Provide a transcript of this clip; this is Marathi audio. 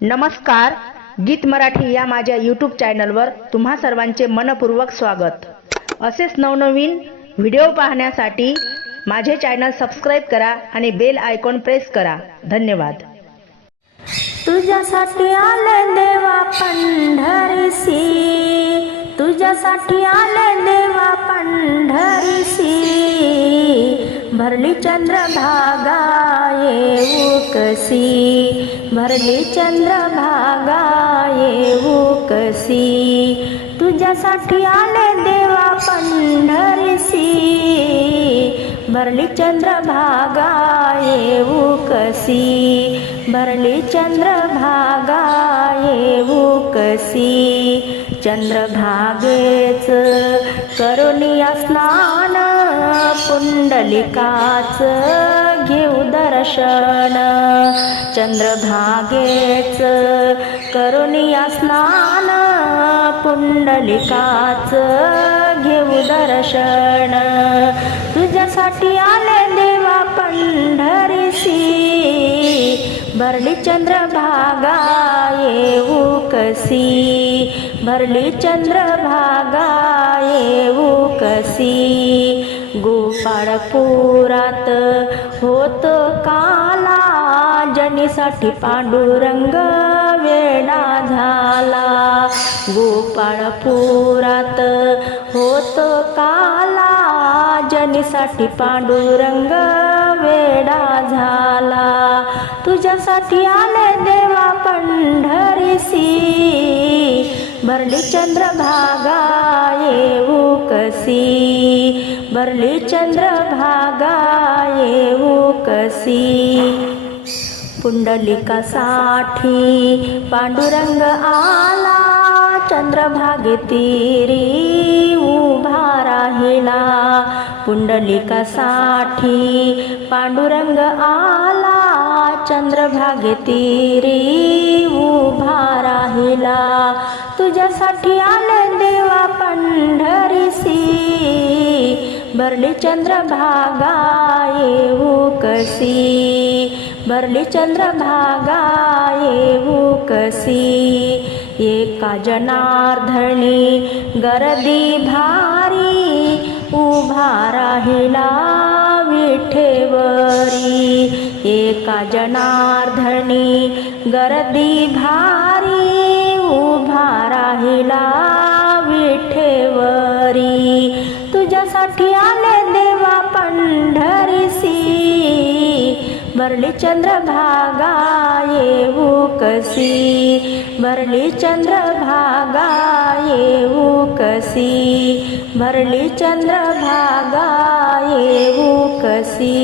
नमस्कार गीत मराठी या माझ्या यूट्यूब चॅनलवर तुम्हा सर्वांचे मनपूर्वक स्वागत. असेच नवनवीन व्हिडिओ पाहण्यासाठी माझे चॅनल सबस्क्राईब करा आणि बेल आयकॉन प्रेस करा. धन्यवाद. तुझ्यासाठी आले देवा पंढरसी तुझ्यासाठी आले देवा पंढरसी भरली चंद्रभागा येऊ कसी भरली चंद्रभागा येऊ कसी तुझ्यासाठी आले देवा पंढरसी. भरली चंद्रभागा येऊ कसी भरली चंद्रभागा येऊ कसी चंद्रभागेच करुणी स्नान पुंडलिकाच घेऊ दर्शन. चंद्रभागेच करुनिया स्नान. पुंडलिकाच घेऊ दर्शन. तुझ्यासाठी आले देवा पंढरीसी भरली चंद्रभागा येऊ कसी भरली चंद्रभागा येऊ कसी गोपाळपुरात होत काला. जनीसाठी पांडुरंग वेडा झाला. गोपाळपुरात होत काला. जनीसाठी पांडुरंग वेडा झाला. तुझ्यासाठी आले देवा पंढरीसी. भरली चंद्रभागा येऊ कसी. भरली चंद्रभागा येऊ कसी पुंडलिकासाठी पांडुरंग आला चंद्रभागे तिरी उभा राहिला पुंडलिकासाठी पांडुरंग आला चंद्रभागे तिरी उभा राहिला तुझ्यासाठी आले देवा पंढरीसी भरली चंद्रभागा येऊ कसी भरली चंद्रभागा येऊ कसी एका जनार्धनी गर्दी भारी उभा राहिला विठेवरी. एका जनार्धनी गर्दी भारी उभा मरलिचन्द्रभाग कसि मरलिचन्द्रभाग कसि मरलिचन्द्रभाग कसि